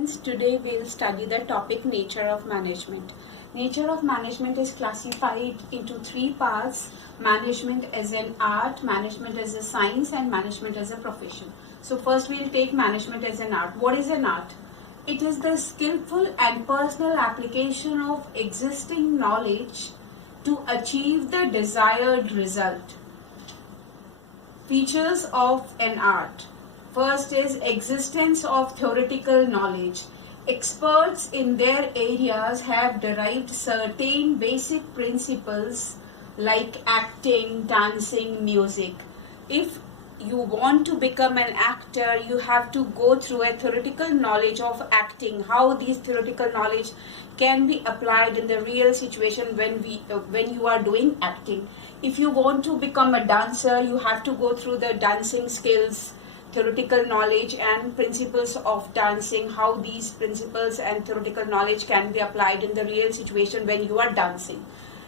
students, today we'll study the topic nature of management. Nature of management is classified into three parts: management as an art, management as a science, and management as a profession. So first we'll take management as an art. What is an art? It is the skillful and personal application of existing knowledge to achieve the desired result. Features of an art. First is existence of theoretical knowledge. Experts in their areas have derived certain basic principles like acting, dancing, music. If you want to become an actor, you have to go through a theoretical knowledge of acting, how these theoretical knowledge can be applied in the real situation when you are doing acting. If you want to become a dancer, you have to go through the dancing skills, theoretical knowledge and principles of dancing, how these principles and theoretical knowledge can be applied in the real situation when you are dancing.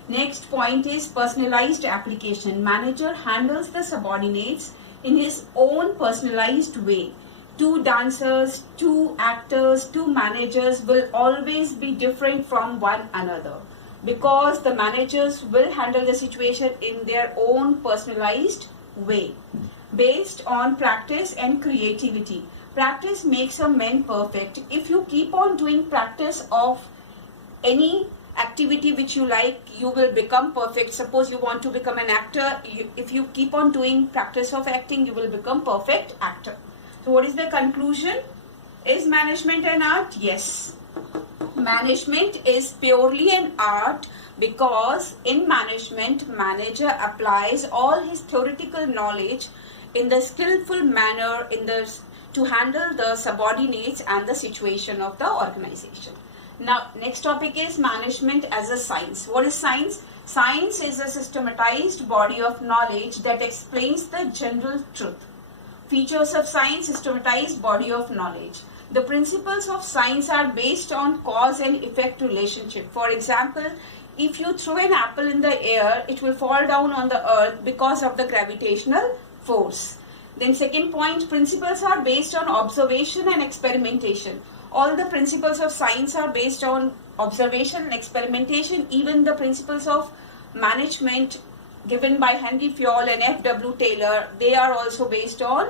Next point is personalized application. Manager handles the subordinates in his own personalized way. Two dancers, two actors, two managers will always be different from one another, because the managers will handle the situation in their own personalized way, based on practice and creativity. Practice makes a man perfect. If you keep on doing practice of any activity which you like, you will become perfect. Suppose you want to become an actor, if you keep on doing practice of acting, you will become perfect actor. So what is the conclusion? Is management an art? Yes. Management is purely an art, because in management, manager applies all his theoretical knowledge in the skillful manner to handle the subordinates and the situation of the organization. Now, next topic is management as a science. What is science? Science is a systematized body of knowledge that explains the general truth. Features of science: systematized body of knowledge. The principles of science are based on cause and effect relationship. For example, if you throw an apple in the air, it will fall down on the earth because of the gravitational force. Then second point, principles are based on observation and experimentation. All the principles of science are based on observation and experimentation. Even the principles of management given by Henry Fayol and F.W. Taylor, they are also based on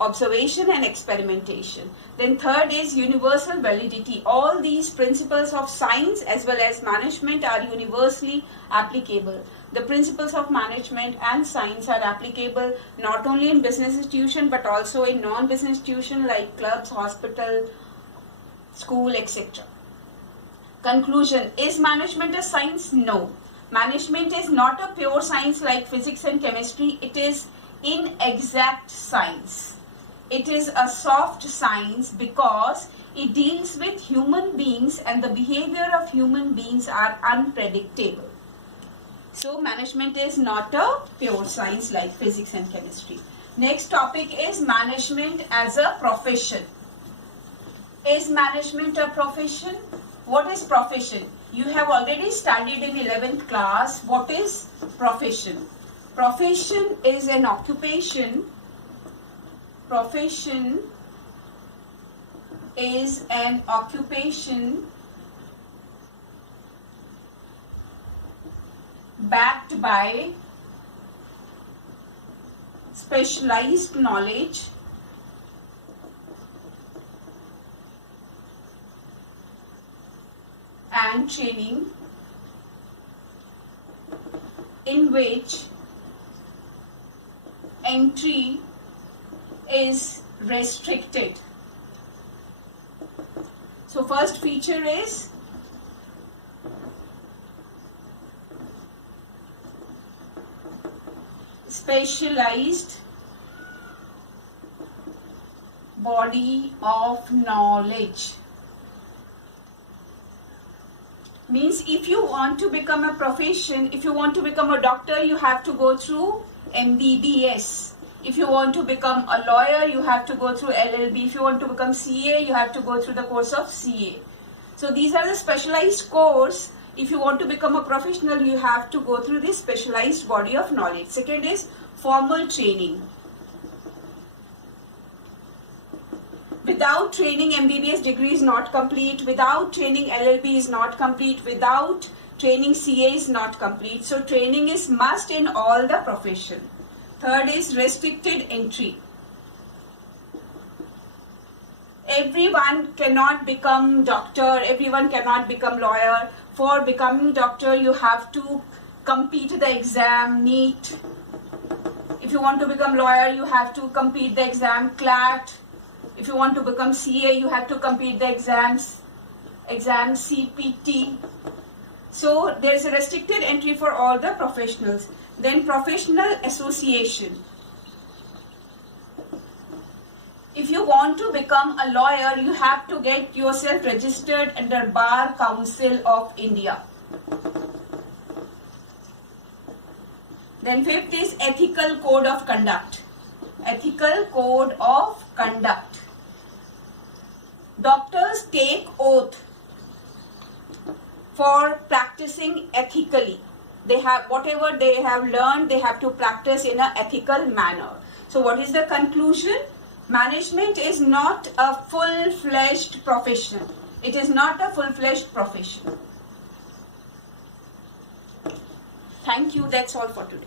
observation and experimentation. Then third is universal validity. All these principles of science as well as management are universally applicable. The principles of management and science are applicable not only in business institution but also in non-business institution like clubs, hospital, school, etc. Conclusion: is management a science? No. Management is not a pure science like physics and chemistry. It is inexact science. It is a soft science because it deals with human beings and the behavior of human beings are unpredictable. So management is not a pure science like physics and chemistry. Next topic is management as a profession. Is management a profession? What is profession? You have already studied in 11th class. What is profession? Profession is an occupation. Profession is an occupation backed by specialized knowledge and training, in which entry is restricted. So first feature is specialized body of knowledge. Means if you want to become a profession, if you want to become a doctor, you have to go through MBBS. If you want to become a lawyer, you have to go through LLB. If you want to become CA, you have to go through the course of CA. So these are the specialized course. If you want to become a professional, you have to go through this specialized body of knowledge. Second is formal training, Without training, MBBS degree is not complete. Without training, LLB is not complete. Without training, CA is not complete. So training is must in all the profession. Third is restricted entry. Everyone cannot become doctor. Everyone cannot become lawyer. For becoming doctor, you have to compete the exam, NEET. If you want to become lawyer, you have to compete the exam, CLAT. If you want to become CA, you have to compete the exam CPT. So there is a restricted entry for all the professionals. Then professional association. If you want to become a lawyer, you have to get yourself registered under Bar Council of India. Then fifth is ethical code of conduct. Ethical code of conduct. Doctors take oath for practicing ethically. They have whatever they have learned, they have to practice in an ethical manner. So what is the conclusion? Management is not a full-fledged profession. It is not a full-fledged profession. Thank you. That's all for today.